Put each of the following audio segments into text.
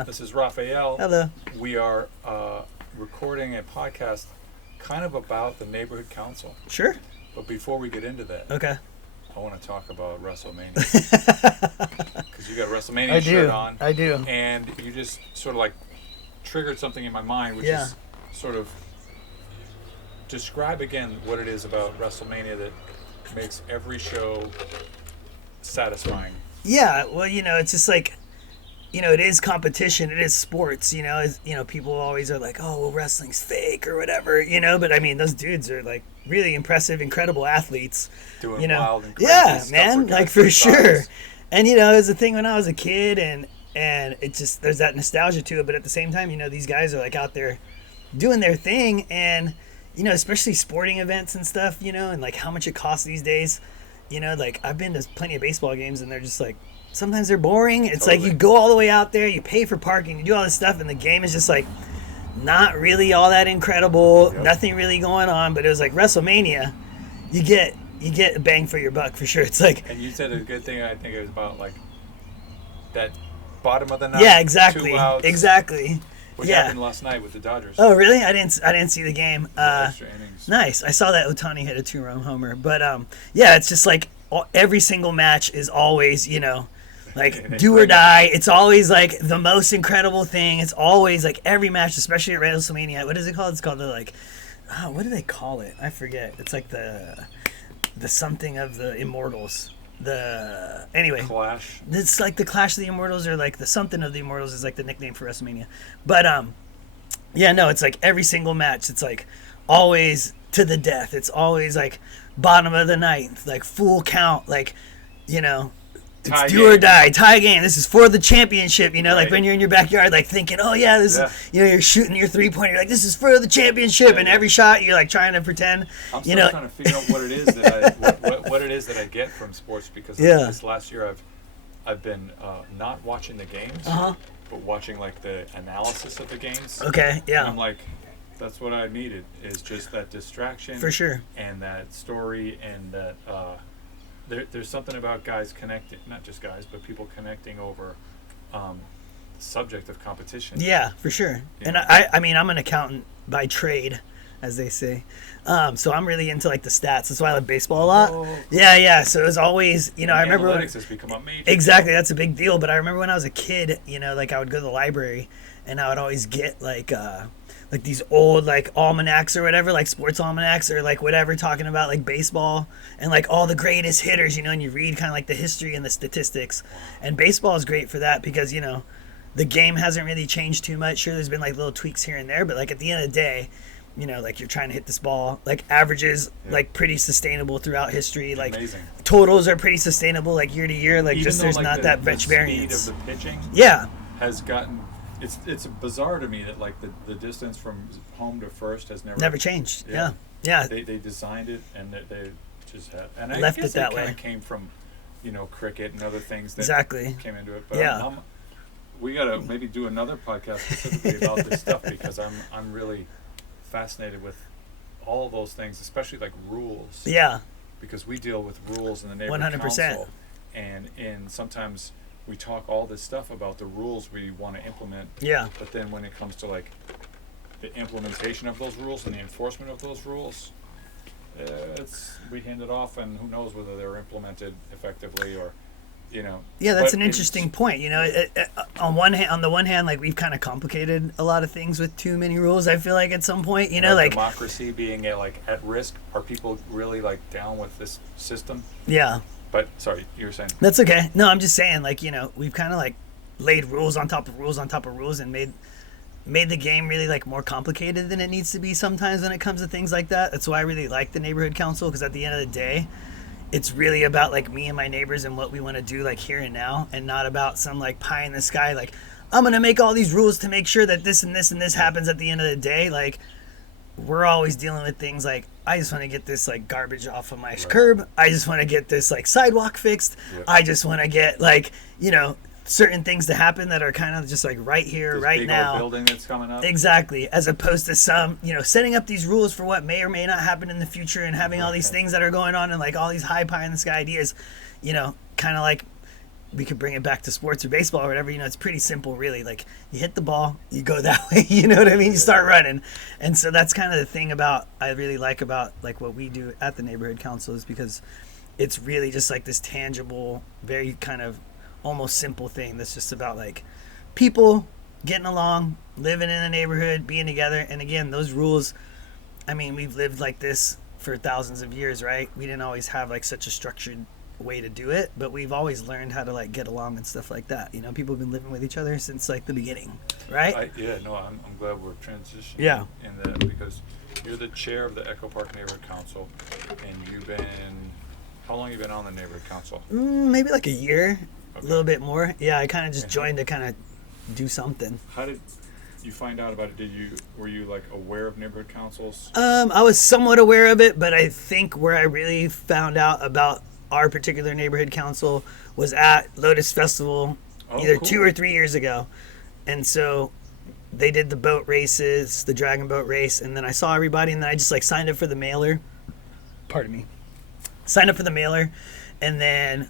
on? This is Raphael. Hello. We are recording a podcast kind of about the neighborhood council. Sure. But before we get into that, Okay. I want to talk about Wrestlemania. Because you got a Wrestlemania shirt on. I do. And you just sort of like triggered something in my mind, which is sort of describe again what it is about Wrestlemania that makes every show satisfying. Yeah, well, it's just like, it is competition. It is sports, people always are like, oh, well, wrestling's fake or whatever, but I mean, those dudes are like really impressive, incredible athletes. Doing wild and crazy stuff man, for like for sure. size. And, it was a thing when I was a kid and it just, there's that nostalgia to it. But at the same time, these guys are like out there doing their thing and, especially sporting events and stuff, and like how much it costs these days. Like I've been to plenty of baseball games and they're just like, sometimes they're boring. It's like you go all the way out there, you pay for parking, you do all this stuff, and the game is just like not really all that incredible. Yep. Nothing really going on. But it was like WrestleMania, you get a bang for your buck for sure. It's like, and you said a good thing. I think it was about like that bottom of the ninth. Yeah, exactly. 2 outs, exactly. Which happened last night with the Dodgers. Oh, really? I didn't see the game. Extra innings. Nice. I saw that Ohtani hit a 2-run homer. But it's just like every single match is always, like do or die. It's always like the most incredible thing. It's always like every match, especially at Wrestlemania. What is it called? It's called the like, what do they call it? I forget. It's like the something of the Immortals. Anyway, Clash. It's like the Clash of the Immortals, or like the something of the Immortals is like the nickname for WrestleMania. But it's like every single match. It's like always to the death. It's always like bottom of the ninth, like full count, like it's do or die, tie game. This is for the championship, right. Like when you're in your backyard, like thinking, oh yeah, this is, you're shooting your 3-pointer, you're like, this is for the championship, and every shot you're like trying to pretend. I'm still trying to figure out what it is that what it is that I get from sports, because this last year I've been not watching the games, but watching like the analysis of the games. Okay, yeah. And I'm like, that's what I needed, is just that distraction. For sure. And that story, and that there's something about guys connecting, not just guys, but people connecting over the subject of competition. Yeah, for sure. And I mean, I'm an accountant by trade, as they say. So I'm really into like the stats. That's why I love baseball a lot. Oh. Yeah. So it was always, I remember analytics has become a major exactly, that's a big deal. But I remember when I was a kid, like I would go to the library and I would always get like these old like almanacs or whatever, like sports almanacs or like whatever, talking about like baseball and like all the greatest hitters, and you read kind of like the history and the statistics. And baseball is great for that because, the game hasn't really changed too much. Sure, there's been like little tweaks here and there, but like at the end of the day, like you're trying to hit this ball, like averages, like pretty sustainable throughout history. Like amazing. Totals are pretty sustainable, like year to year. Like Even just though, there's like, not that much variance. The speed of the pitching has gotten. It's bizarre to me that like the distance from home to first has never changed. Yeah. They designed it and they just had, and I left guess it that it way. Kind of came from, cricket and other things that came into it. But we gotta maybe do another podcast specifically about this stuff, because I'm really fascinated with all of those things, especially like rules. Yeah. Because we deal with rules in the neighborhood 100%. council, and sometimes we talk all this stuff about the rules we want to implement. Yeah. But then when it comes to like the implementation of those rules and the enforcement of those rules, we hand it off, and who knows whether they're implemented effectively or, Yeah, that's an interesting point. On the one hand, like we've kind of complicated a lot of things with too many rules. I feel like at some point, like democracy being at risk. Are people really like down with this system? Yeah. But sorry, you were saying. That's okay. No, I'm just saying, like, we've kind of like laid rules on top of rules on top of rules and made the game really like more complicated than it needs to be sometimes when it comes to things like that. That's why I really like the neighborhood council, because at the end of the day, it's really about like me and my neighbors and what we want to do like here and now, and not about some like pie in the sky like I'm gonna make all these rules to make sure that this and this and this happens. At the end of the day, like we're always dealing with things like, I just want to get this like garbage off of my curb. I just want to get this like sidewalk fixed. Yep. I just want to get like, certain things to happen that are kind of just like right here, this right big now. Old building that's coming up. Exactly. As opposed to some, setting up these rules for what may or may not happen in the future, and having all these things that are going on and like all these high pie in the sky ideas, kind of like we could bring it back to sports or baseball or whatever. It's pretty simple, really. Like, you hit the ball, you go that way. You know what I mean? You start running. And so that's kind of the thing I really like about like what we do at the neighborhood council, is because it's really just like this tangible, very kind of almost simple thing that's just about like people getting along, living in a neighborhood, being together. And again, those rules, I mean, we've lived like this for thousands of years, right? We didn't always have like such a structured way to do it, but we've always learned how to like get along and stuff like that. People have been living with each other since like the beginning, right? I'm glad we're transitioning in that, because you're the chair of the Echo Park Neighborhood Council, and how long have you been on the neighborhood council? Maybe like a year, a little bit more. Yeah, I kind of just joined to kind of do something. How did you find out about it? Were you like aware of neighborhood councils? I was somewhat aware of it, but I think where I really found out about our particular neighborhood council was at Lotus Festival, either 2 or 3 years ago. And so they did the boat races, the dragon boat race, and then I saw everybody, and then I just like signed up for the mailer. Pardon me. Signed up for the mailer, and then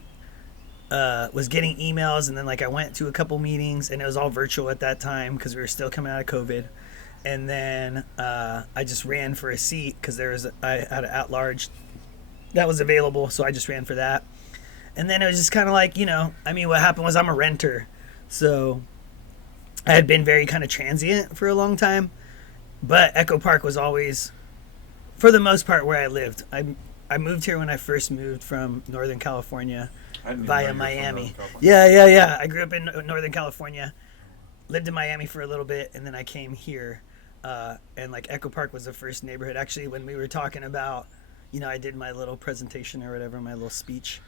was getting emails, and then like I went to a couple meetings, and it was all virtual at that time because we were still coming out of COVID. And then I just ran for a seat because I had an at-large that was available, so I just ran for that. And then it was just kind of like, what happened was I'm a renter, so I had been very kind of transient for a long time, but Echo Park was always, for the most part, where I lived. I moved here when I first moved from Northern California via Miami. Yeah. I grew up in Northern California, lived in Miami for a little bit, and then I came here. And like Echo Park was the first neighborhood. Actually, when we were talking about, I did my little presentation or whatever, my little speech,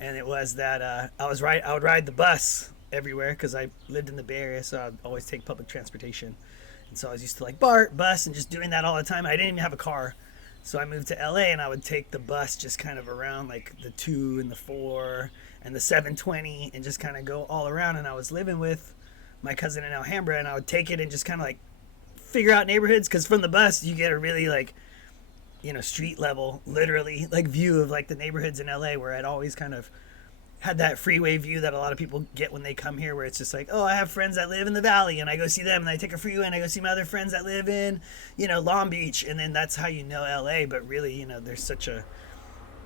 and it was that I would ride the bus everywhere because I lived in the Bay Area, so I'd always take public transportation. And so I was used to like BART, bus, and just doing that all the time. I didn't even have a car. So I moved to LA, and I would take the bus just kind of around like the 2 and the 4 and the 720 and just kind of go all around. And I was living with my cousin in Alhambra, and I would take it and just kind of like figure out neighborhoods, because from the bus you get a really like, street level, literally like view of like the neighborhoods in LA, where I'd always kind of had that freeway view that a lot of people get when they come here, where it's just like, oh, I have friends that live in the valley, and I go see them, and I take a freeway and I go see my other friends that live in, Long Beach, and then that's how LA. But really, there's such a,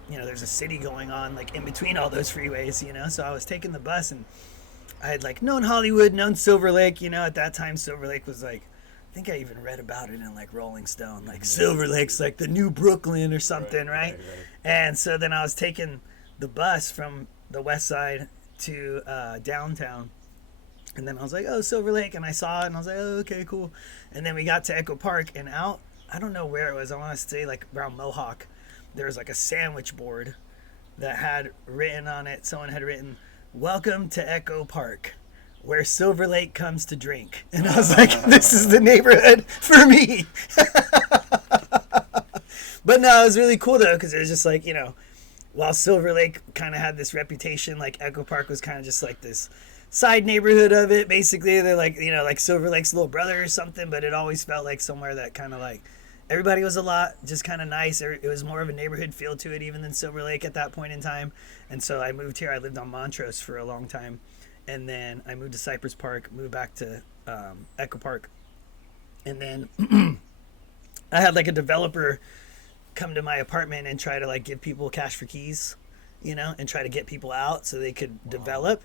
there's a city going on like in between all those freeways, so I was taking the bus, and I had like known Hollywood, known Silver Lake, at that time Silver Lake was like, I think I even read about it in like Rolling Stone, like Silver Lake's like the new Brooklyn or something, right? And so then I was taking the bus from the west side to downtown, and then I was like, oh, Silver Lake, and I saw it, and I was like, oh, okay, cool. And then we got to Echo Park, and out, I don't know where it was, I want to say like around Mohawk, there was like a sandwich board that had written on it, someone had written, "Welcome to Echo Park, where Silver Lake comes to drink." And I was like, this is the neighborhood for me. But no, it was really cool though, because it was just like, while Silver Lake kind of had this reputation, like Echo Park was kind of just like this side neighborhood of it. Basically, they're like, like Silver Lake's little brother or something, but it always felt like somewhere that kind of like everybody was a lot just kind of nice. It was more of a neighborhood feel to it even than Silver Lake at that point in time. And so I moved here. I lived on Montrose for a long time. And then I moved to Cypress Park, moved back to Echo Park. And then I had like a developer come to my apartment and try to like give people cash for keys, and try to get people out so they could develop.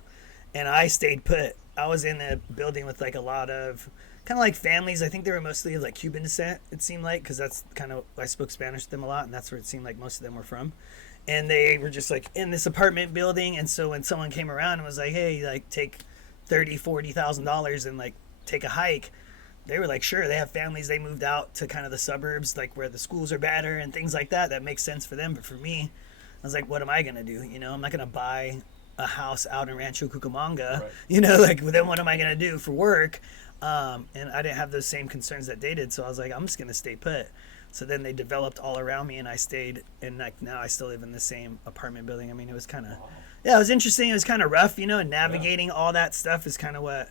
And I stayed put. I was in a building with like a lot of kind of like families. I think they were mostly of like Cuban descent, it seemed like, because that's kind of, I spoke Spanish with them a lot, and that's where it seemed like most of them were from. And they were just like in this apartment building. And so when someone came around and was like, hey, like take $30,000-$40,000 and like take a hike, they were like, sure. They have families. They moved out to kind of the suburbs, like where the schools are better and things like that. That makes sense for them. But for me, I was like, what am I going to do? I'm not going to buy a house out in Rancho Cucamonga, right. Like then what am I going to do for work? And I didn't have those same concerns that they did. So I was like, I'm just going to stay put. So then they developed all around me, and I stayed, and like now I still live in the same apartment building. I mean, it was kind of, it was interesting. It was kind of rough, and navigating all that stuff is kind of what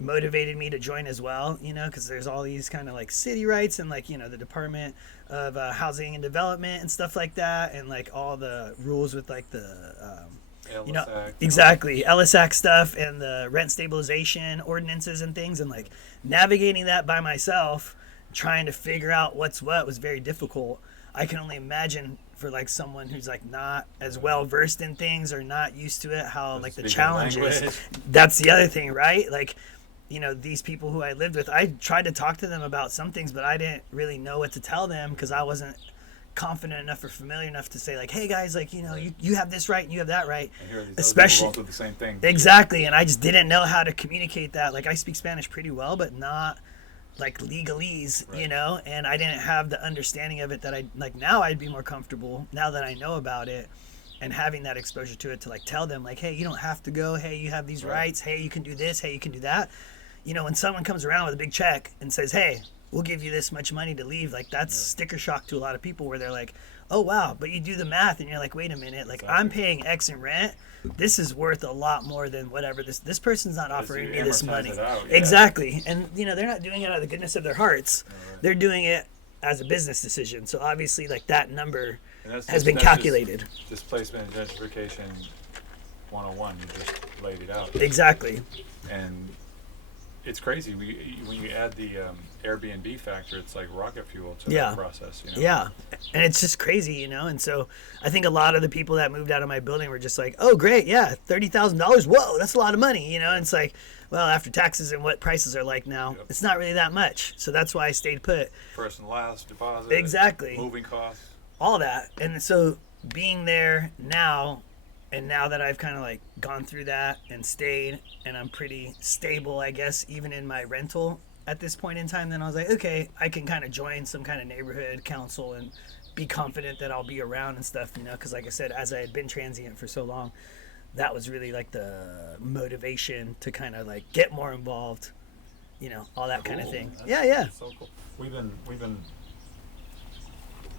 motivated me to join as well, because there's all these kind of like city rights and like, the Department of Housing and Development and stuff like that, and like all the rules with like the Ellis you know, Act, exactly, Ellis Act stuff and the rent stabilization ordinances and things, and like navigating that by myself, trying to figure out what's what was very difficult. I can only imagine for like someone who's like not as well versed in things or not used to it, how like the challenges. That's the other thing, right? Like, you know, these people who I lived with, I tried to talk to them about some things, but I didn't really know what to tell them because I wasn't confident enough or familiar enough to say like, hey guys, like, you know, you have this right and you have that right. And here are these especially other people going through the same thing. Exactly. And I just didn't know how to communicate that. Like, I speak Spanish pretty well, but not like legalese, you know, and I didn't have the understanding of it that I like. Now I'd be more comfortable now that I know about it and having that exposure to it, to like tell them like, hey, you don't have to go, hey, you have these rights, hey, you can do this, hey, you can do that. You know, when someone comes around with a big check and says, hey, we'll give you this much money to leave, like that's sticker shock to a lot of people, where they're like, oh wow, but you do the math and you're like, wait a minute, like I'm paying X in rent, this is worth a lot more than whatever this person's not offering me this money. Exactly. And you know, they're not doing it out of the goodness of their hearts. They're doing it as a business decision. So obviously like that number has been calculated. Displacement and gentrification 101, you just laid it out. Exactly. And it's crazy. When you add the Airbnb factor, it's like rocket fuel to that process. You know? Yeah, and it's just crazy, you know. And so I think a lot of the people that moved out of my building were just like, "Oh, great, yeah, $30,000. Whoa, that's a lot of money," you know. And it's like, well, after taxes and what prices are like now, it's not really that much. So that's why I stayed put. First and last deposit. Exactly. Moving costs. All that, and so being there now. And now that I've kind of like gone through that and stayed, and I'm pretty stable, I guess, even in my rental at this point in time, then I was like, okay, I can kind of join some kind of neighborhood council and be confident that I'll be around and stuff, you know, because like I said, as I had been transient for so long, that was really like the motivation to kind of like get more involved, you know, all that kind of thing. That's so cool. We've been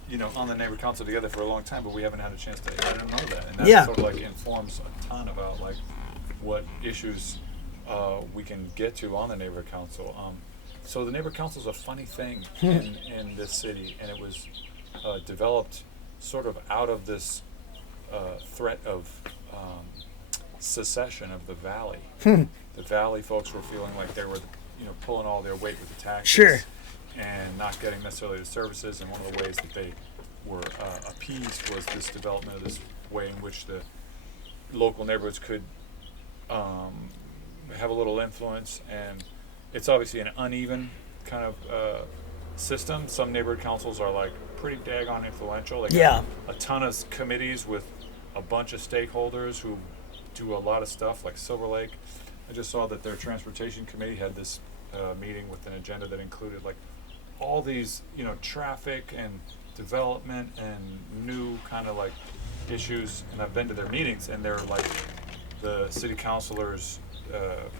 you know, on the neighborhood council together for a long time, but we haven't had a chance to. I don't know that, and that sort of like informs a ton about like what issues we can get to on the neighborhood council. So the neighborhood council is a funny thing in this city, and it was developed sort of out of this threat of secession of the valley. The valley folks were feeling like they were, you know, pulling all their weight with the taxes. And not getting necessarily the services, and one of the ways that they were appeased was this development of this way in which the local neighborhoods could have a little influence. And it's obviously an uneven kind of system. Some neighborhood councils are like pretty daggone influential. They got a ton of committees with a bunch of stakeholders who do a lot of stuff, like Silver Lake. I just saw that their transportation committee had this meeting with an agenda that included like all these, you know, traffic and development and new kind of like issues. And I've been to their meetings, and they're like the city councilors,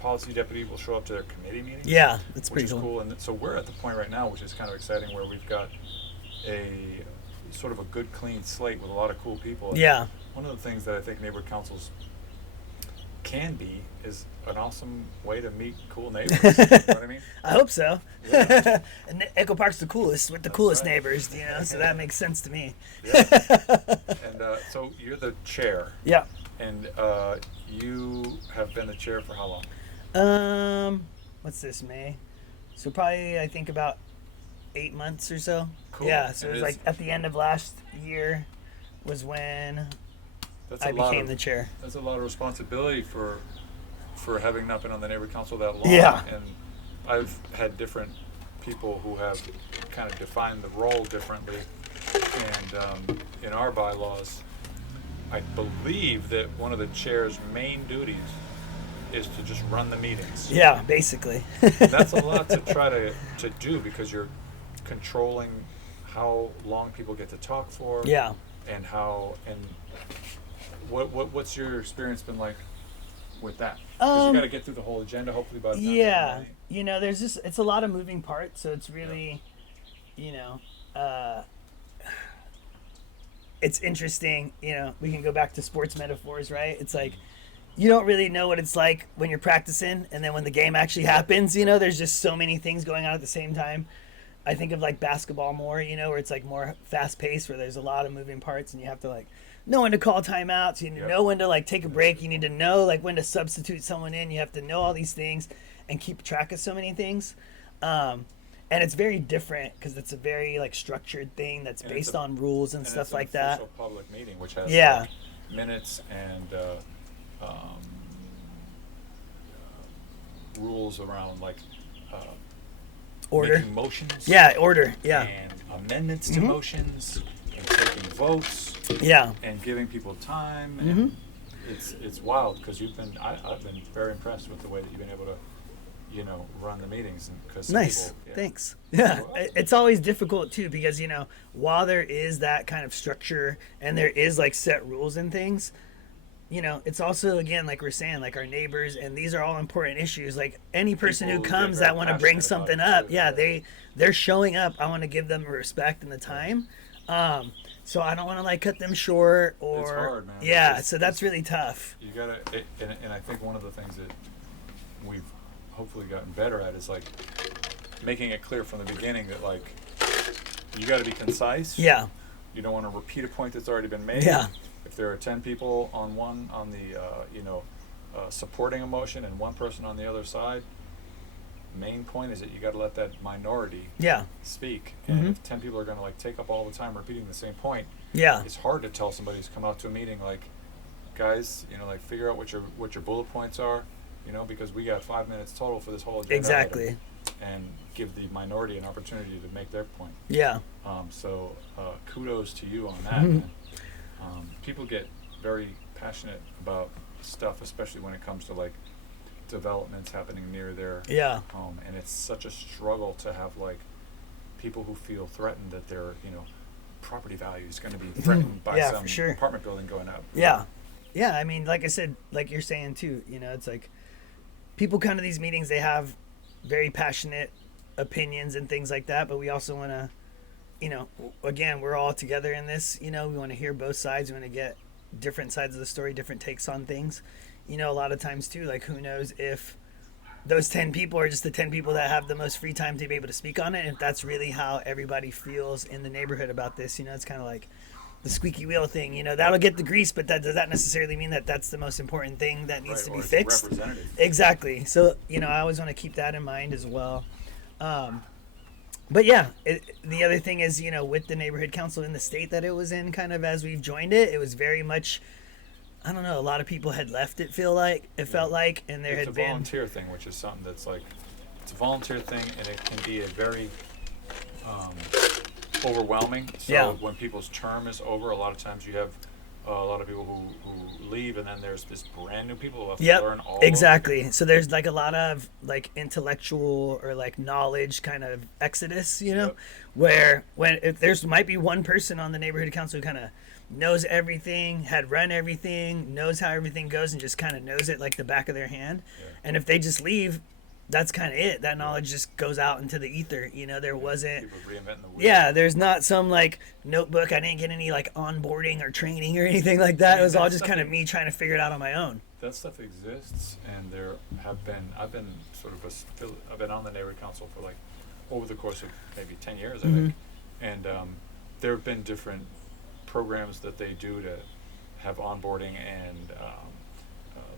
policy deputy will show up to their committee meetings. Yeah, that's pretty cool. Cool. And so we're at the point right now, which is kind of exciting, where we've got a sort of a good clean slate with a lot of cool people. And one of the things that I think neighborhood councils can be is an awesome way to meet cool neighbors. You know what I mean? I hope so. And Echo Park's the coolest, with the coolest neighbors, you know, so that makes sense to me. And so you're the chair. Yeah. And you have been the chair for how long? What's this, May? So probably, I think about 8 months or so. Cool. Yeah, so it was like at the end of last year was when I became the chair. That's a lot of responsibility for having not been on the neighborhood council that long. Yeah. And I've had different people who have kind of defined the role differently. And in our bylaws, I believe that one of the chair's main duties is to just run the meetings. Yeah, basically. That's a lot to try to do, because you're controlling how long people get to talk for. Yeah. And how, and what's your experience been like with that? Because you got to get through the whole agenda, hopefully by the time. Yeah, you know, there's just, it's a lot of moving parts, so it's really, you know, it's interesting. You know, we can go back to sports metaphors, right? It's like, you don't really know what it's like when you're practicing, and then when the game actually happens, you know, there's just so many things going on at the same time. I think of like basketball more, you know, where it's like more fast paced, where there's a lot of moving parts and you have to like know when to call timeouts. You know when to like take a break. You need to know like when to substitute someone in. You have to know all these things and keep track of so many things. And it's very different because it's a very like structured thing that's based on rules and stuff like that. It's an official public meeting, which has like, minutes and rules around like order, making motions. Yeah, order. Yeah, and amendments to motions and taking votes. Yeah, and giving people time. And it's wild because I've been very impressed with the way that you've been able to, run the meetings. Because nice. People, thanks. Yeah, it's always difficult too because while there is that kind of structure and there is like set rules and things, it's also again like we're saying like our neighbors, and these are all important issues. Like any person who comes that want to bring something up, they're showing up. I want to give them respect and the time. So I don't want to like cut them short or it's hard, man. Yeah, so that's really tough. You gotta, and I think one of the things that we've hopefully gotten better at is like making it clear from the beginning that like you got to be concise. Yeah. You don't want to repeat a point that's already been made. Yeah. If there are 10 people on the supporting a motion and one person on the other side, main point is that you got to let that minority speak. And if 10 people are going to like take up all the time repeating the same point, it's hard to tell somebody who's come out to a meeting like, guys, like figure out what your bullet points are, because we got 5 minutes total for this whole agenda item, and give the minority an opportunity to make their point. So kudos to you on that. Man. People get very passionate about stuff, especially when it comes to like developments happening near their home, and it's such a struggle to have like people who feel threatened that their property value is going to be threatened by some apartment building going up. I mean, like I said, like you're saying too, it's like people come to these meetings, they have very passionate opinions and things like that, but we also want to again, we're all together in this, we want to hear both sides. We want to get different sides of the story, different takes on things. A lot of times too, like who knows if those 10 people are just the 10 people that have the most free time to be able to speak on it. And if that's really how everybody feels in the neighborhood about this, it's kind of like the squeaky wheel thing, that'll get the grease, but does that necessarily mean that that's the most important thing that needs to be fixed? Exactly. So, I always want to keep that in mind as well. But the other thing is, with the neighborhood council in the state that it was in, kind of as we've joined it, it was very much, I don't know, a lot of people had left it felt like, and there had been... It's a volunteer thing, which is something that's like, it's a volunteer thing, and it can be a very overwhelming. So when people's term is over, a lot of times you have a lot of people who leave, and then there's this brand new people who have to learn all exactly. So there's like a lot of like intellectual or like knowledge kind of exodus, where if there's might be one person on the neighborhood council who kind of knows everything, had run everything, knows how everything goes, and just kind of knows it like the back of their hand. And if they just leave, that's kind of it. That knowledge just goes out into the ether. There wasn't. Reinventing the wheel. There's not some like notebook. I didn't get any like onboarding or training or anything like that. It was all just kind of me trying to figure it out on my own. That stuff exists, and I've been on the neighborhood council for like over the course of maybe 10 years, I think, and there have been different programs that they do to have onboarding, and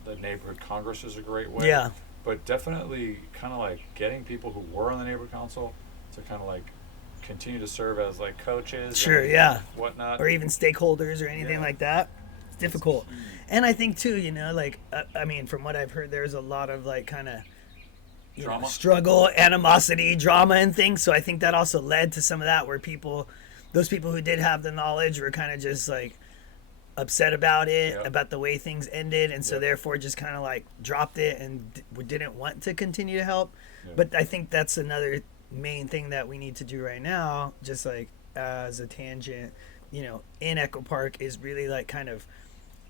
the neighborhood congress is a great way. But definitely kind of like getting people who were on the neighborhood council to kind of like continue to serve as like coaches whatnot, or even stakeholders or anything like that. It's difficult. And I think too, like I mean, from what I've heard, there's a lot of like kind of struggle, animosity, drama and things. So I think that also led to some of that, where those people who did have the knowledge were kind of just like upset about it, about the way things ended, and so therefore just kind of like dropped it and didn't want to continue to help. But I think that's another main thing that we need to do right now, just like as a tangent, in Echo Park, is really like kind of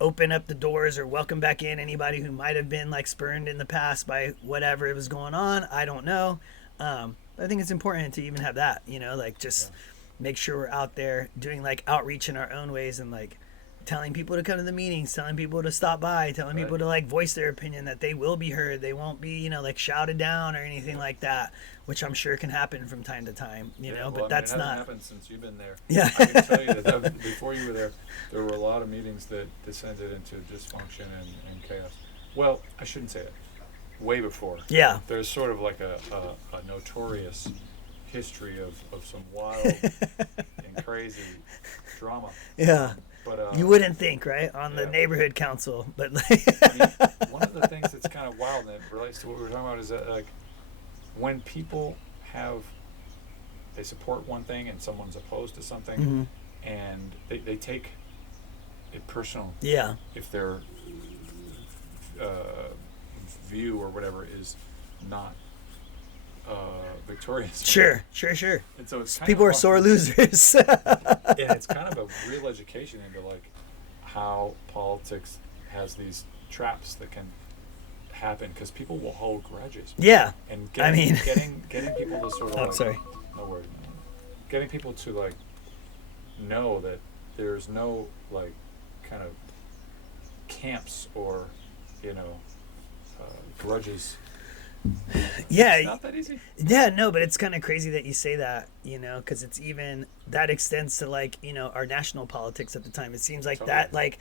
open up the doors or welcome back in anybody who might have been like spurned in the past by whatever was going on. I don't know. I think it's important to even have that, like just make sure we're out there doing like outreach in our own ways, and like telling people to come to the meetings, telling people to stop by, telling people to like voice their opinion, that they will be heard, they won't be, you know, like shouted down or anything like that, which I'm sure can happen from time to time, you know. But that's it hasn't not happened since you've been there. Yeah. I can tell you that before you were there were a lot of meetings that descended into dysfunction and chaos. Well, I shouldn't say that. Way before. Yeah. There's sort of like a notorious history of some wild and crazy drama. Yeah. But you wouldn't think, right, on the neighborhood council, but like I mean, one of the things that's kind of wild that relates to what we were talking about is that like when people they support one thing and someone's opposed to something, and they take it personal. Yeah. If their view or whatever is not victorious. Sure. And so it's people are sore losers. Yeah, it's kind of a real education into like how politics has these traps that can happen because people will hold grudges. Yeah. And getting people to sort of oh, sorry. No worries. Getting people to like know that there's no like kind of camps or grudges. Yeah. It's not that easy. Yeah, no, but it's kind of crazy that you say that, you know, because it's even that extends to like, you know, our national politics at the time. It seems like that like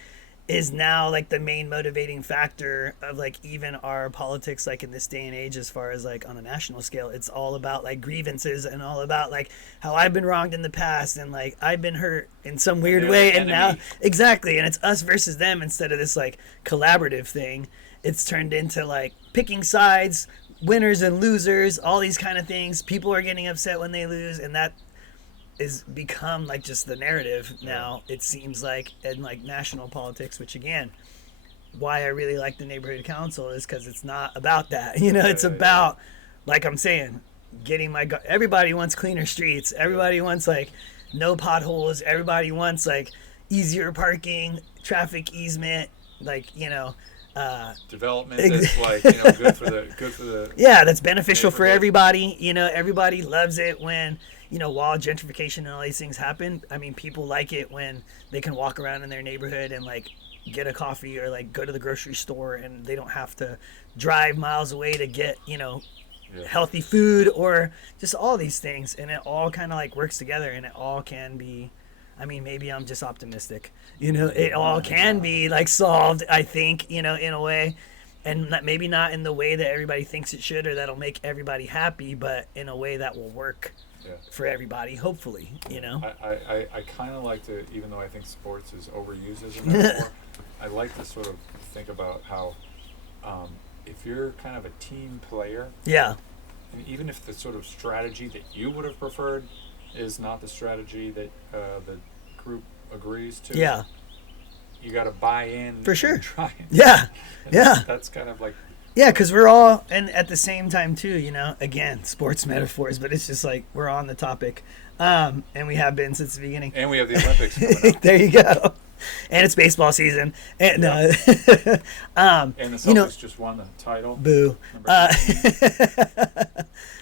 is now like the main motivating factor of like even our politics like in this day and age as far as like on a national scale. It's all about like grievances and all about like how I've been wronged in the past and like I've been hurt in some weird way and now exactly, and it's us versus them instead of this like collaborative thing. It's turned into like picking sides, winners and losers, all these kind of things. People are getting upset when they lose, and that is become like just the narrative now, it seems like, in like national politics, which again, why I really like the neighborhood council is because it's not about that, you know. It's about like I'm saying, getting everybody wants cleaner streets, everybody wants like no potholes, everybody wants like easier parking, traffic easement, like, you know, development that's like, you know, good for the yeah, that's beneficial for everybody. You know, everybody loves it when, you know, while gentrification and all these things happen, I mean, people like it when they can walk around in their neighborhood and like get a coffee or like go to the grocery store and they don't have to drive miles away to get, you know, healthy food or just all these things. And it all kind of like works together, and it all can be, I mean, maybe I'm just optimistic, you know, it all can be like solved, I think, you know, in a way, and maybe not in the way that everybody thinks it should or that'll make everybody happy, but in a way that will work for everybody, hopefully, you know. I kind of like to, even though I think sports is overused as a metaphor, I like to sort of think about how if you're kind of a team player, and even if the sort of strategy that you would have preferred is not the strategy that the group agrees to, you got to buy in for sure. Try that's kind of like because we're all, and at the same time too, you know, again, sports metaphors, but it's just like we're on the topic, and we have been since the beginning, and we have the Olympics coming up. There you go. And it's baseball season, and and the Celtics, you know, just won the title. Boo.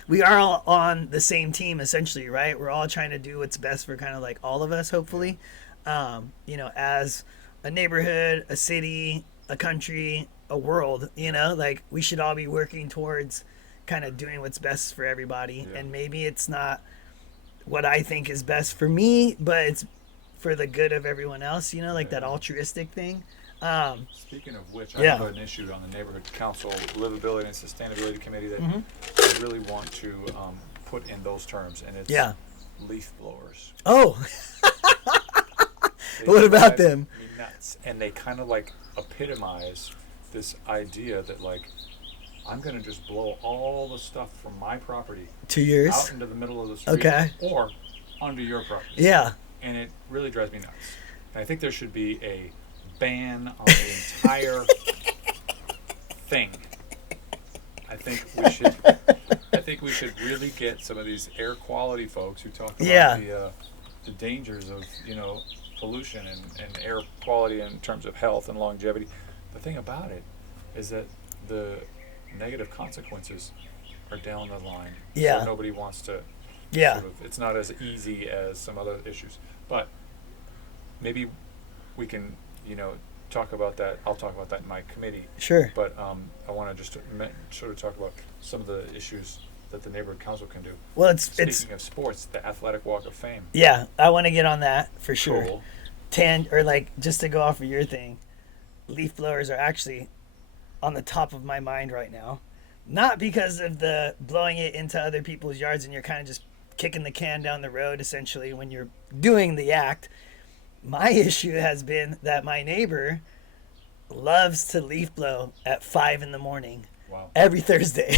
We are all on the same team essentially, right? We're all trying to do what's best for kind of like all of us, hopefully. You know, as a neighborhood, a city, a country, a world, you know, like we should all be working towards kind of doing what's best for everybody. And maybe it's not what I think is best for me, but it's for the good of everyone else, you know, like that altruistic thing. Speaking of which, I have an issue on the Neighborhood Council Livability and Sustainability Committee that I really want to put in those terms, and it's leaf blowers. Oh, what about them? Nuts. And they kind of like epitomize this idea that like I'm going to just blow all the stuff from my property 2 years out into the middle of the street or onto your property. Yeah. And it really drives me nuts. And I think there should be a ban on the entire thing. I think we should really get some of these air quality folks who talk about the dangers of, you know, pollution and air quality in terms of health and longevity. The thing about it is that the negative consequences are down the line. So nobody wants to sort of, it's not as easy as some other issues. But maybe we can talk about that. I'll talk about that in my committee. Sure. But I want to just sort of talk about some of the issues that the neighborhood council can do. Well, speaking of sports, the Athletic Walk of Fame. Yeah, I want to get on that for sure. Cool. Or like just to go off of your thing, leaf blowers are actually on the top of my mind right now. Not because of the blowing it into other people's yards and you're kind of just kicking the can down the road essentially when you're doing the act. My issue has been that my neighbor loves to leaf blow at 5 a.m. Wow. Every Thursday.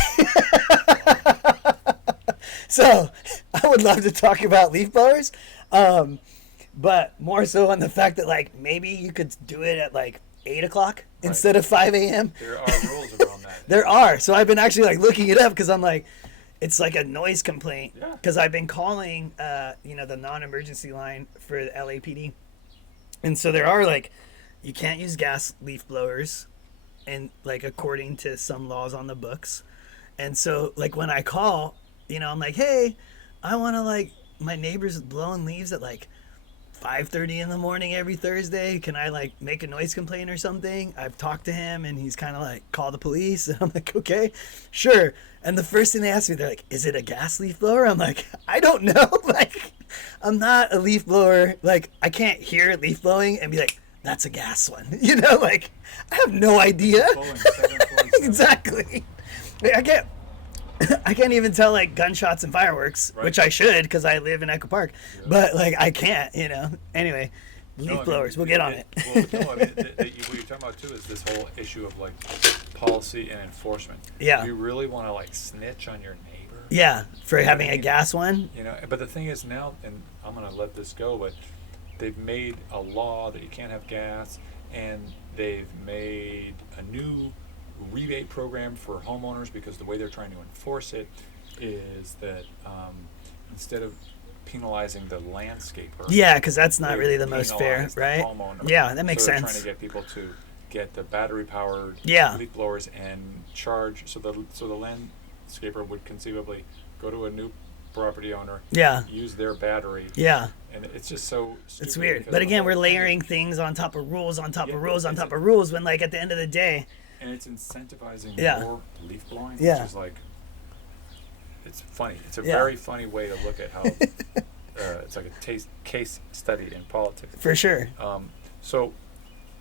So I would love to talk about leaf blowers, but more so on the fact that like maybe you could do it at like 8 o'clock instead of 5 a.m. There are rules around that. There are. So I've been actually like looking it up because I'm like, it's like a noise complaint. Because I've been calling, the non-emergency line for the LAPD. And so there are like, you can't use gas leaf blowers and like according to some laws on the books. And so like when I call, I'm like, hey, I want to like, my neighbor's blowing leaves at like 5:30 a.m. every Thursday. Can I like make a noise complaint or something? I've talked to him and he's kind of like, call the police. And I'm like, okay, sure. And the first thing they ask me, they're like, is it a gas leaf blower? I'm like, I don't know. Like, I'm not a leaf blower. Like, I can't hear leaf blowing and be like, that's a gas one. Like, I have no idea. Exactly. I can't even tell like gunshots and fireworks, right. Which I should because I live in Echo Park. Yeah. But like I can't, Anyway, leaf blowers. We'll get on it. What you're talking about too is this whole issue of like policy and enforcement. Yeah. You really want to like snitch on your neighbor. Yeah, for having a gas one. But the thing is now, and I'm gonna let this go, but they've made a law that you can't have gas, and they've made a new rebate program for homeowners because the way they're trying to enforce it is that instead of penalizing the landscaper, because that's not really the most fair, right? Yeah, that makes sense. They're trying to get people to get the battery powered leaf blowers and charge so the landscaper would conceivably go to a new property owner, use their battery, and it's just so stupid. It's weird, but again, we're layering things on top of rules on top of rules on top of rules when like at the end of the day. And it's incentivizing more leaf blowing, which is like, it's funny. It's a very funny way to look at how it's like a case study in politics. For sure. So,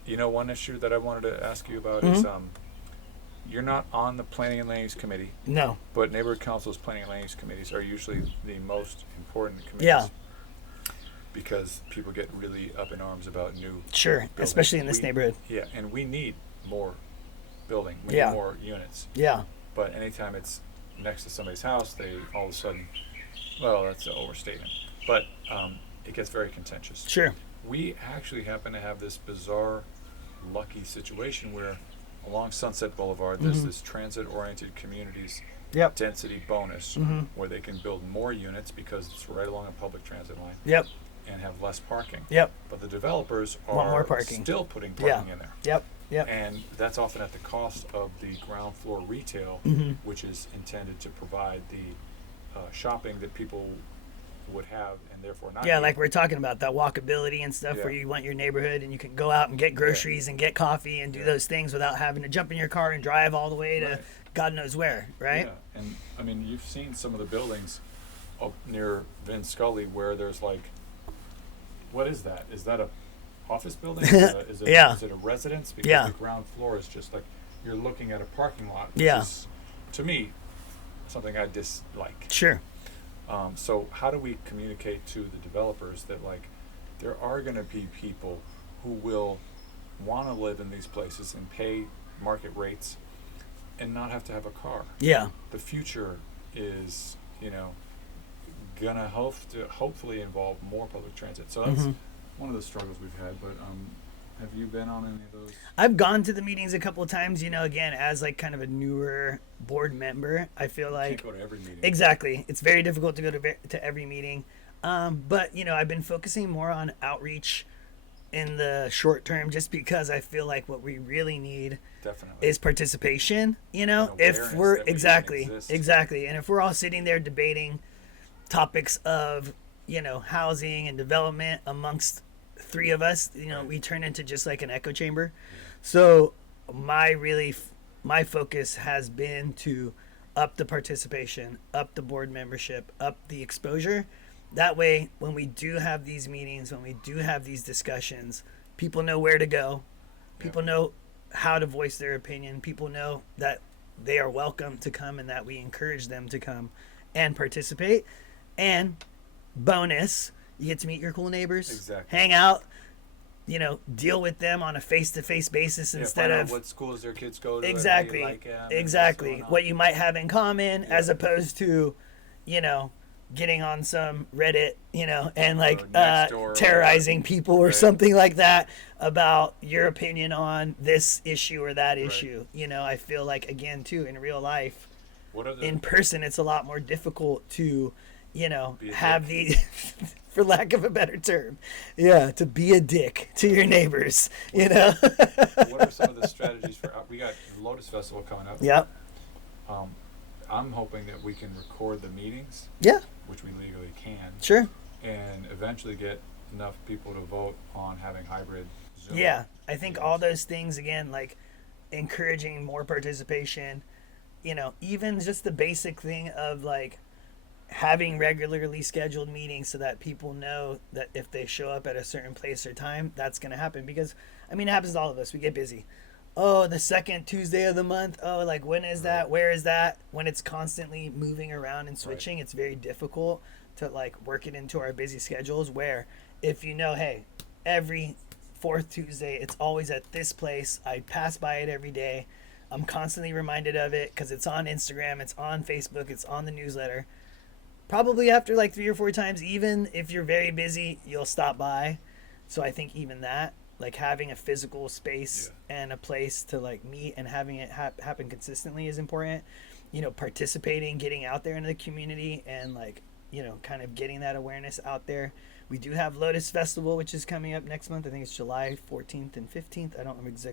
one issue that I wanted to ask you about is you're not on the Planning and Land Use Committee. No. But neighborhood councils, planning and land use committees are usually the most important committees. Yeah. Because people get really up in arms about new buildings. Especially in this neighborhood. Yeah, and we need more building. We need more units. Yeah. But anytime it's next to somebody's house, they all of a sudden, well, that's an overstatement. But it gets very contentious. Sure. We actually happen to have this bizarre, lucky situation where along Sunset Boulevard, there's this transit-oriented communities density bonus where they can build more units because it's right along a public transit line. Yep. And have less parking. Yep. But the developers more are parking. still putting parking in there. Yep. Yep. And that's often at the cost of the ground floor retail, which is intended to provide the shopping that people would have and therefore not. Yeah, like we're talking about that walkability and stuff where you want your neighborhood and you can go out and get groceries and get coffee and do those things without having to jump in your car and drive all the way to God knows where, right? Yeah, and I mean, you've seen some of the buildings up near Vin Scully where there's like, what is that? Is that a office building? Is it a residence? Because the ground floor is just like you're looking at a parking lot, which is, to me, something I dislike. Sure. So how do we communicate to the developers that like there are going to be people who will want to live in these places and pay market rates and not have to have a car? Yeah. The future is, gonna hopefully involve more public transit. So that's one of the struggles we've had. But have you been on any of those? I've gone to the meetings a couple of times. Again, as like kind of a newer board member, I feel like you can't go to every meeting. Exactly, it's very difficult to go to every meeting. But I've been focusing more on outreach in the short term, just because I feel like what we really need is participation. If we're exactly, and if we're all sitting there debating topics of housing and development amongst three of us, we turn into just like an echo chamber. So my focus has been to up the participation, up the board membership, up the exposure. That way, when we do have these meetings, when we do have these discussions, people know where to go. People know how to voice their opinion. People know that they are welcome to come and that we encourage them to come and participate. And bonus, you get to meet your cool neighbors, hang out, deal with them on a face-to-face basis instead of what schools their kids go to. Exactly, what you might have in common, as opposed to, getting on some Reddit, and like terrorizing people or something like that about your opinion on this issue or that issue. I feel like, again, too, in real life, in person, it's a lot more difficult to, have the, for lack of a better term, to be a dick to your neighbors, What are some of the strategies for, we got Lotus Festival coming up. Yep. I'm hoping that we can record the meetings. Yeah. Which we legally can. Sure. And eventually get enough people to vote on having hybrid Zoom. Yeah. I think all those things, again, like encouraging more participation, even just the basic thing of like having regularly scheduled meetings so that people know that if they show up at a certain place or time, that's going to happen. Because, it happens to all of us. We get busy. Oh, the second Tuesday of the month. Oh, like when is that? Where is that? When it's constantly moving around and switching, it's very difficult to like work it into our busy schedules, where if hey, every fourth Tuesday, it's always at this place. I pass by it every day. I'm constantly reminded of it because it's on Instagram, it's on Facebook, it's on the newsletter. Probably after like 3 or 4 times, even if you're very busy, you'll stop by. So I think even that, like having a physical space and a place to like meet and having it happen consistently is important. Participating, getting out there into the community and like, kind of getting that awareness out there. We do have Lotus Festival, which is coming up next month. I think it's July 14th and 15th. I don't remember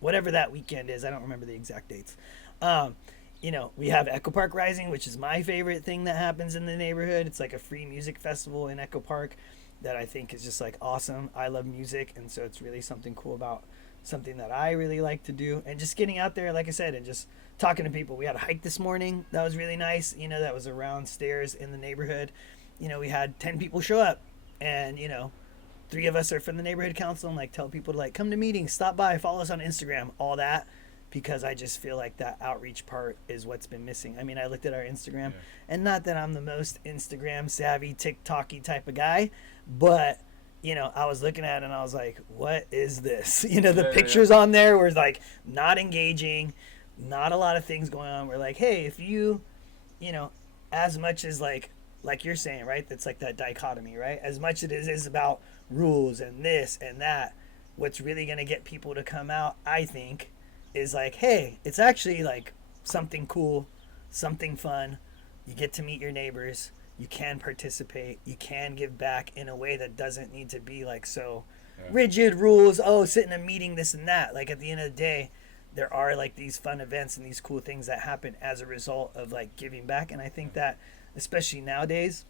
whatever that weekend is. I don't remember the exact dates. We have Echo Park Rising, which is my favorite thing that happens in the neighborhood. It's like a free music festival in Echo Park that I think is just like awesome. I love music, and so it's really something cool about something that I really like to do. And just getting out there, like I said, and just talking to people. We had a hike this morning. That was really nice. That was around stairs in the neighborhood. We had 10 people show up, and 3 of us are from the neighborhood council, and like tell people to like come to meetings, stop by, follow us on Instagram, all that. Because I just feel like that outreach part is what's been missing. I looked at our Instagram, and not that I'm the most Instagram savvy, TikTok-y type of guy, but, I was looking at it and I was like, what is this? The pictures on there were like not engaging, not a lot of things going on. We're like, hey, if you, as much as like you're saying, right? That's like that dichotomy, right? As much as it is about rules and this and that, what's really going to get people to come out, I think, is like, hey, it's actually like something cool, something fun. You get to meet your neighbors. You can participate. You can give back in a way that doesn't need to be like so rigid rules. Oh, sit in a meeting, this and that. Like at the end of the day, there are like these fun events and these cool things that happen as a result of like giving back. And I think that especially nowadays,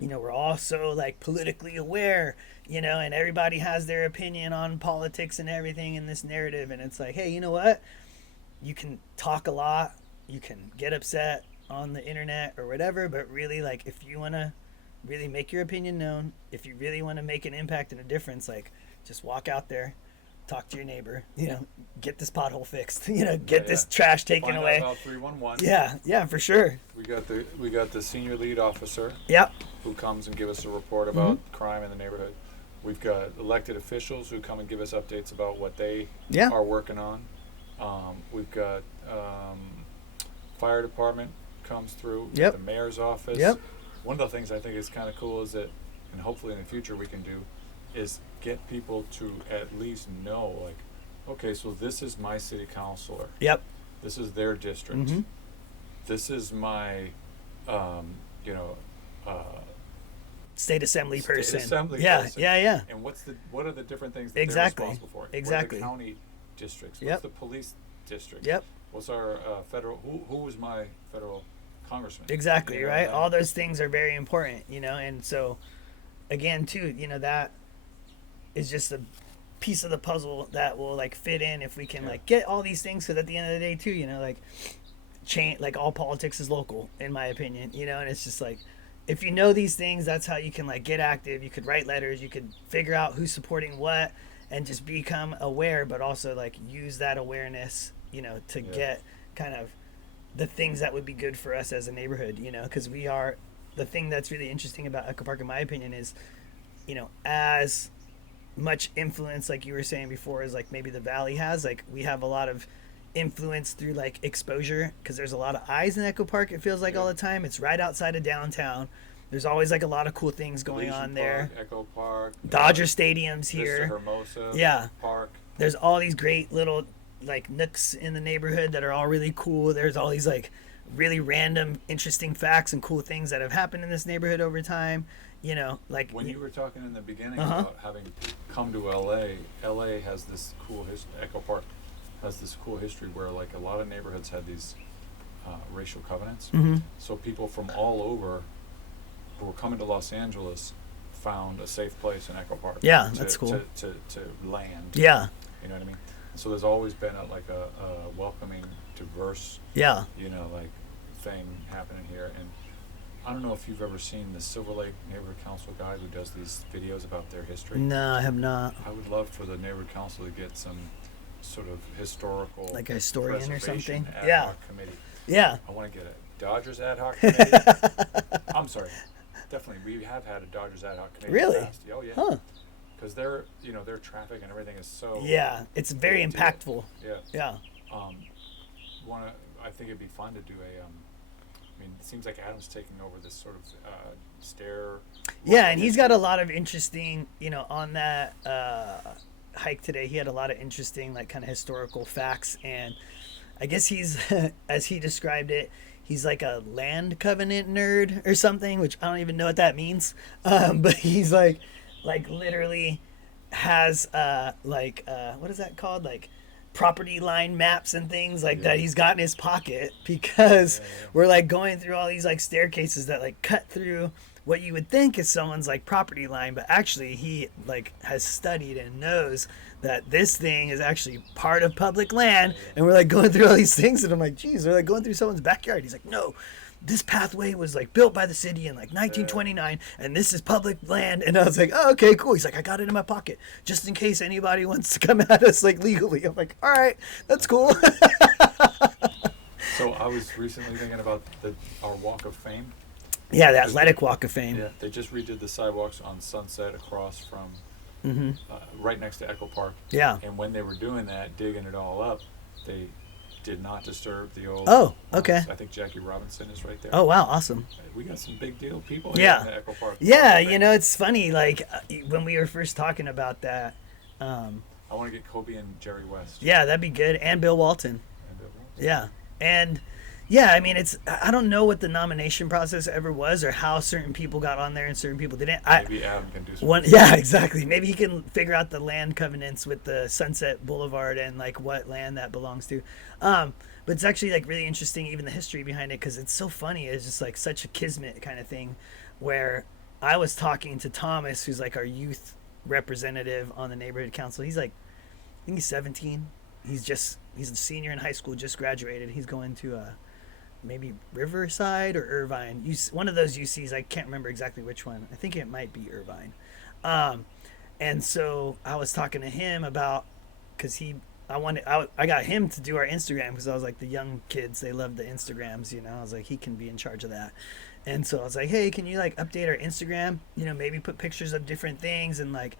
we're all so like politically aware, and everybody has their opinion on politics and everything in this narrative. And it's like, hey, you know what? You can talk a lot. You can get upset on the internet or whatever. But really, like, if you want to really make your opinion known, if you really want to make an impact and a difference, like, just walk out there, talk to your neighbor, get this pothole fixed, get this trash taken away. Find out about 311. Yeah, for sure. We got the senior lead officer. Yep. Who comes and give us a report about crime in the neighborhood. We've got elected officials who come and give us updates about what they are working on. We've got fire department comes through. Yep. The mayor's office. Yep. One of the things I think is kind of cool is that, and hopefully in the future we can do, is get people to at least know, like, okay, so this is my city councilor. Yep. This is their district. Mm-hmm. This is my, state assembly person. Yeah. And what are the different things that they're responsible for? Exactly. What are the county districts? Yep. What's the police district? Yep. What's our federal? Who was my federal congressman? Exactly. Right. All those things are very important. And so, again, too, that is just a piece of the puzzle that will like fit in if we can like get all these things. Because at the end of the day, too, you know, like like all politics is local, in my opinion. You know, and it's just like, if you know these things, that's how you can like get active. You could write letters. You could figure out who's supporting what, and just become aware, but also like use that awareness, you know, to get kind of the things that would be good for us as a neighborhood. You know, because we are, the thing that's really interesting about Echo Park, in my opinion, is, you know, as much influence, like you were saying before, as like maybe the Valley has, like we have a lot of influence through like exposure, because there's a lot of eyes in Echo Park, it feels like all the time. It's right outside of downtown. There's always like a lot of cool things going on there. Echo Park, Dodger Stadium's here. Hermosa Park. There's all these great little like nooks in the neighborhood that are all really cool. There's all these like really random interesting facts and cool things that have happened in this neighborhood over time. You know, like when you were talking in the beginning about having come to LA has this cool Echo Park has this cool history where like a lot of neighborhoods had these racial covenants. So people from all over who were coming to Los Angeles found a safe place in Echo Park. Yeah, that's cool. To land. Yeah. You know what I mean? So there's always been a welcoming, diverse, you know, like thing happening here. And I don't know if you've ever seen the Silver Lake Neighborhood Council guy who does these videos about their history. No, I have not. I would love for the Neighborhood Council to get some sort of historical, like a historian or something. Ad hoc committee. Yeah. I want to get a Dodgers ad hoc committee. I'm sorry. Definitely, we have had a Dodgers ad hoc committee. Really? In the past. Oh yeah. Huh. Because their traffic and everything is so. Yeah, it's very impactful. Yeah. Yeah. I think it'd be fun to do a. I mean, it seems like Adam's taking over this sort of stair. Yeah, and he's got a lot of interesting, you know, on that hike today. He had a lot of interesting, like, kind of historical facts, and I guess he's, as he described it, he's like a land covenant nerd or something, which I don't even know what that means. But he's like literally has what is that called? Like property line maps and things like that he's got in his pocket, because we're like going through all these like staircases that like cut through what you would think is someone's like property line, but actually he like has studied and knows that this thing is actually part of public land. And we're like going through all these things, and I'm like, geez, they're like going through someone's backyard. He's like, no, this pathway was like built by the city in like 1929, and this is public land. And I was like, oh, okay, cool. He's like, I got it in my pocket just in case anybody wants to come at us like legally. I'm like, all right, that's cool. So I was recently thinking about our Walk of Fame. Yeah, the Athletic Walk of Fame. Yeah, they just redid the sidewalks on Sunset across from right next to Echo Park. Yeah. And when they were doing that, digging it all up, they did not disturb the old. Oh, okay. I think Jackie Robinson is right there. Oh, wow, awesome. We got some big deal people here in the Echo Park. Yeah, you know, it's funny, like, when we were first talking about that. I want to get Kobe and Jerry West. Yeah, that'd be good. And Bill Walton. Yeah. And, yeah, I mean, I don't know what the nomination process ever was, or how certain people got on there and certain people didn't. Maybe Adam can do something. Yeah, exactly. Maybe he can figure out the land covenants with the Sunset Boulevard and, like, what land that belongs to. But it's actually, like, really interesting, even the history behind it, because it's so funny. It's just, like, such a kismet kind of thing, where I was talking to Thomas, who's, like, our youth representative on the neighborhood council. He's, like, I think he's 17. He's a senior in high school, just graduated. He's going to maybe Riverside or Irvine. One of those UCs, I can't remember exactly which one. I think it might be Irvine. And so I was talking to him about, because I got him to do our Instagram, because I was like, the young kids, they love the Instagrams, you know. I was like, he can be in charge of that. And so I was like, hey, can you like update our Instagram? You know, maybe put pictures of different things and like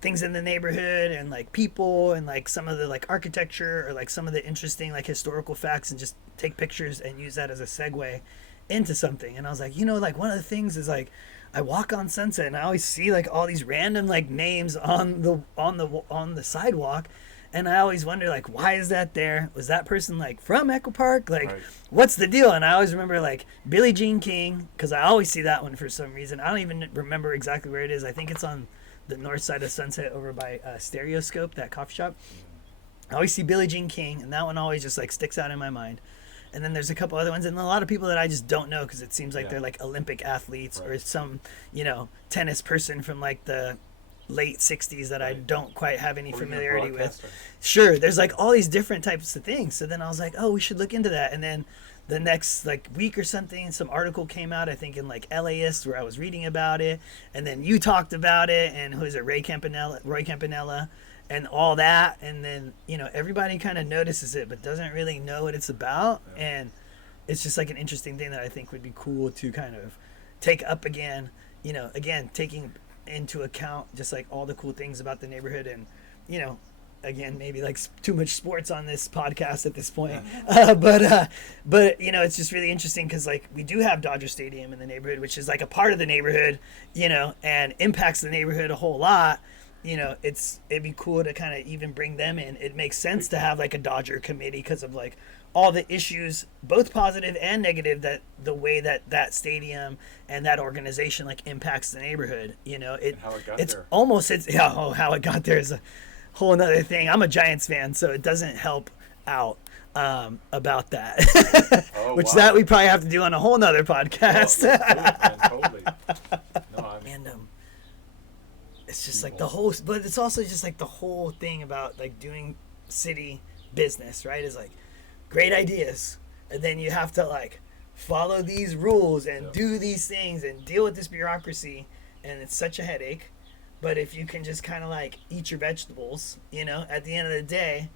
things in the neighborhood and like people and like some of the like architecture or like some of the interesting like historical facts, and just take pictures and use that as a segue into something. And I was like, you know, like one of the things is like I walk on Sunset and I always see like all these random like names on the sidewalk, and I always wonder like, why is that there? Was that person like from Echo Park? Like, what's the deal? And I always remember like Billie Jean King, because I always see that one for some reason. I don't even remember exactly where it is. I think it's on the north side of Sunset over by Stereoscope, that coffee shop. I always see Billie Jean King, and that one always just like sticks out in my mind. And then there's a couple other ones, and a lot of people that I just don't know, because it seems like they're like Olympic athletes or some, you know, tennis person from like the late 60s that I don't quite have any familiarity with. Sure, there's like all these different types of things. So then I was like, oh, we should look into that. And then the next like week or something, some article came out, I think in like LAist, where I was reading about it. And then you talked about it, and who is it, Roy Campanella, and all that. And then, you know, everybody kind of notices it, but doesn't really know what it's about. Yeah. And it's just like an interesting thing that I think would be cool to kind of take up again, you know, again, taking into account just like all the cool things about the neighborhood. And, you know, again, maybe like too much sports on this podcast at this point. But you know, it's just really interesting because like we do have Dodger Stadium in the neighborhood, which is like a part of the neighborhood, you know, and impacts the neighborhood a whole lot. You know, it'd be cool to kind of even bring them in. It makes sense to have like a Dodger committee because of like all the issues, both positive and negative, that the way that stadium and that organization like impacts the neighborhood. You know, how it got there is a whole another thing. I'm a Giants fan, so it doesn't help out about that. That we probably have to do on a whole nother podcast. Totally. No, and it's just like the whole, but it's also just like the whole thing about like doing city business, right? Is like great ideas, and then you have to like follow these rules and do these things and deal with this bureaucracy, and it's such a headache. But if you can just kind of like eat your vegetables, you know, at the end of the day,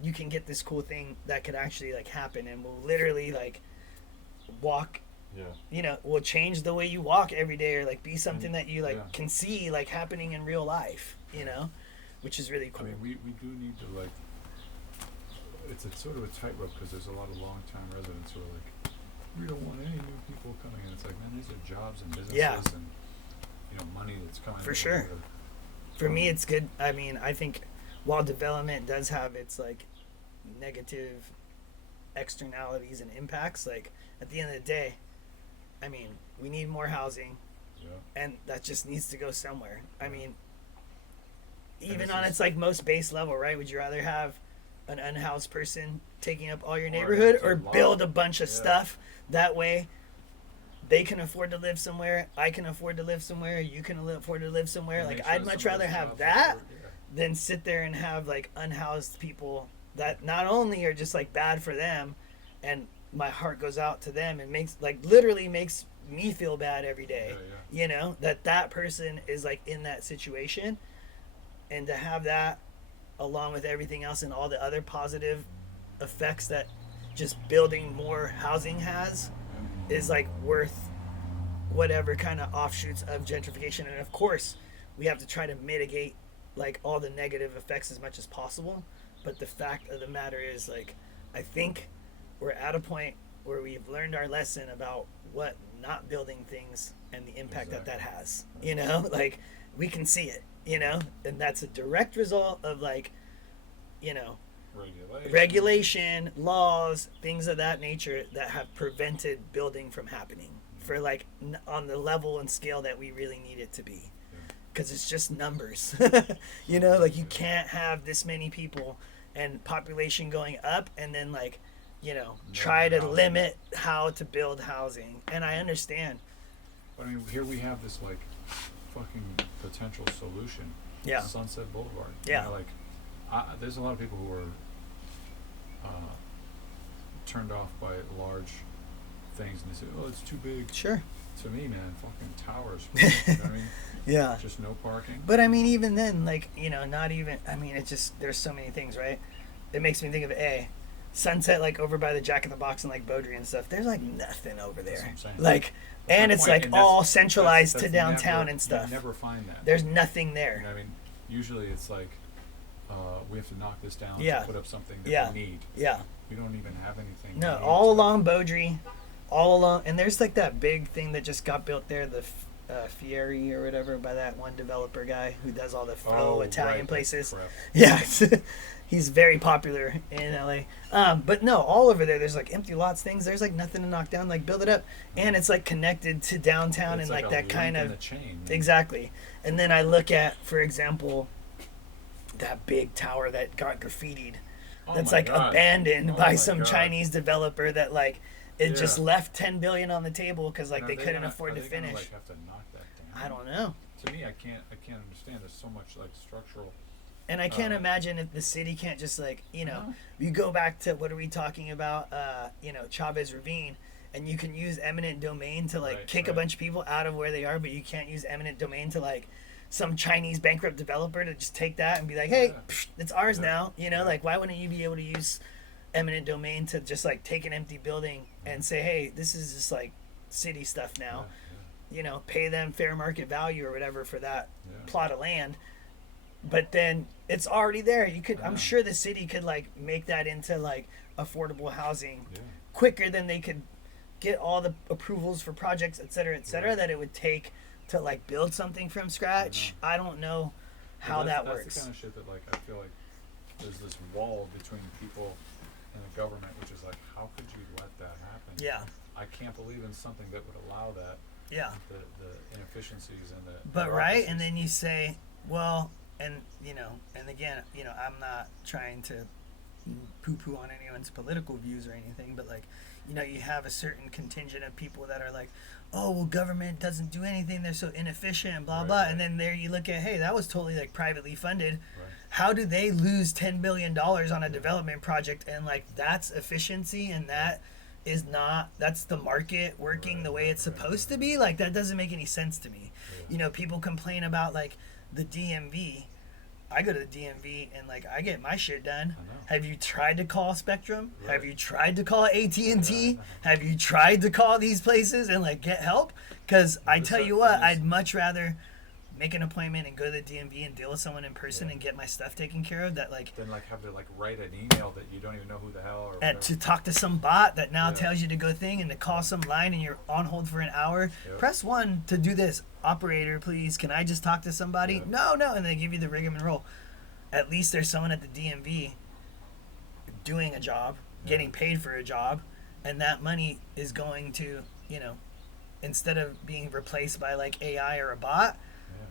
you can get this cool thing that could actually like happen, and will literally like walk, you know, will change the way you walk every day, or like be something that you like can see like happening in real life, you know, which is really cool. I mean, we do need to like, it's a sort of a tightrope because there's a lot of long-time residents who are like, we don't want any new people coming in. It's like, man, these are jobs and businesses and, you know, money that's coming in. For sure. For me, it's good. I mean, I think while development does have its like negative externalities and impacts, like at the end of the day, I mean, we need more housing, and that just needs to go somewhere. I mean, even on its like most base level, right? Would you rather have an unhoused person taking up all your neighborhood, or build a bunch of stuff that way? They can afford to live somewhere. I can afford to live somewhere. You can afford to live somewhere. Like, I'd much rather have that than sit there and have like unhoused people that not only are just like bad for them, and my heart goes out to them and literally makes me feel bad every day. You know, that person is like in that situation, and to have that along with everything else and all the other positive effects that just building more housing has, is like worth whatever kind of offshoots of gentrification. And of course we have to try to mitigate like all the negative effects as much as possible, but the fact of the matter is, like, I think we're at a point where we've learned our lesson about what not building things and the impact that has, you know, like we can see it, you know, and that's a direct result of like, you know, regulation, laws, things of that nature that have prevented building from happening for like on the level and scale that we really need it to be, because it's just numbers. You know, like you can't have this many people and population going up and then like, you know, try to limit how to build housing. And I understand, but I mean, here we have this like fucking potential solution, Sunset Boulevard. You know, like there's a lot of people who are turned off by large things, and they say, "Oh, it's too big." Sure. To me, man, fucking towers. You know what I mean? Yeah. Just no parking. But I mean, even then, like, you know, not even. I mean, it just, there's so many things, right? It makes me think of Sunset, like over by the Jack in the Box and like Beaudry and stuff. There's like nothing over there. That's what I'm saying. Like, and it's like all centralized to downtown and stuff. You never find that. There's nothing there. You know, I mean, usually it's like, we have to knock this down to put up something that we need. Yeah. We don't even have anything. No, all along Beaudry, all along, and there's like that big thing that just got built there, the Fieri or whatever, by that one developer guy who does all the faux Italian places. Yeah, he's very popular in LA. But no, all over there's like empty lots, things. There's like nothing to knock down. Like build it up, and it's like connected to downtown and like that kind of chain. Exactly. And then I look at, for example, that big tower that got graffitied. That's like abandoned by some Chinese developer that like it just left $10 billion on the table because like they couldn't afford to finish. Like have to knock that down? I don't know. to me, I can't understand. There's so much like structural. And I can't imagine if the city can't just like, you go back to what are we talking about, Chavez Ravine, and you can use eminent domain to like kick a bunch of people out of where they are, but you can't use eminent domain to like some Chinese bankrupt developer to just take that and be like, hey, it's ours now. Like why wouldn't you be able to use eminent domain to just like take an empty building and say, hey, this is just like city stuff now. Pay them fair market value or whatever for that plot of land. But then it's already there. You could, I'm sure the city could like make that into like affordable housing quicker than they could get all the approvals for projects, et cetera, that it would take to like build something from scratch. I don't know how that works. That's the kind of shit that like I feel like there's this wall between people and the government, which is like, how could you let that happen? Yeah. I can't believe in something that would allow that. Yeah. The inefficiencies and the. But right, and then you say, well. And again, I'm not trying to poo-poo on anyone's political views or anything, but like, you have a certain contingent of people that are like, oh, well, government doesn't do anything, they're so inefficient and blah, blah. And then there you look at, hey, that was totally like privately funded. How do they lose $10 billion on a development project? And like, that's efficiency, and that is not, that's the market working the way it's supposed to be. Like, that doesn't make any sense to me. People complain about like the DMV. I go to the DMV and like I get my shit done. Have you tried to call Spectrum? Have you tried to call AT&T? Have you tried to call these places and like get help? Because I tell you what, I'd much rather make an appointment and go to the DMV and deal with someone in person and get my stuff taken care of. That like then like have to like write an email that you don't even know who the hell or and to talk to some bot that now tells you to go thing and to call some line and you're on hold for an hour. Press 1 to do this. Operator, please, can I just talk to somebody? No, and they give you the rigmarole. At least there's someone at the DMV doing a job, getting paid for a job, and that money is going to, instead of being replaced by like AI or a bot,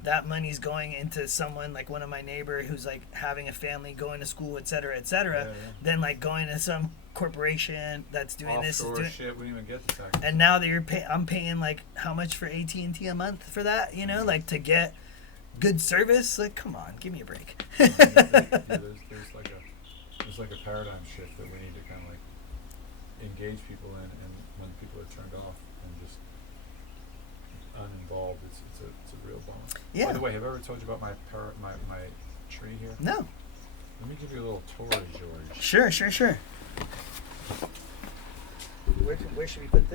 that money's going into someone like one of my neighbor who's like having a family, going to school, et cetera, then like going to some corporation that's doing offshore this. Shit, we didn't even get the tax. And now that I'm paying like how much for AT&T a month for that, like to get good service. Like, come on, give me a break. There's like a paradigm shift that we need to kind of like engage people in, and when people are turned off and just uninvolved, it's a real bummer. Yeah. By the way, have I ever told you about my tree here? No. Let me give you a little tour, George. Sure. Where should we put this?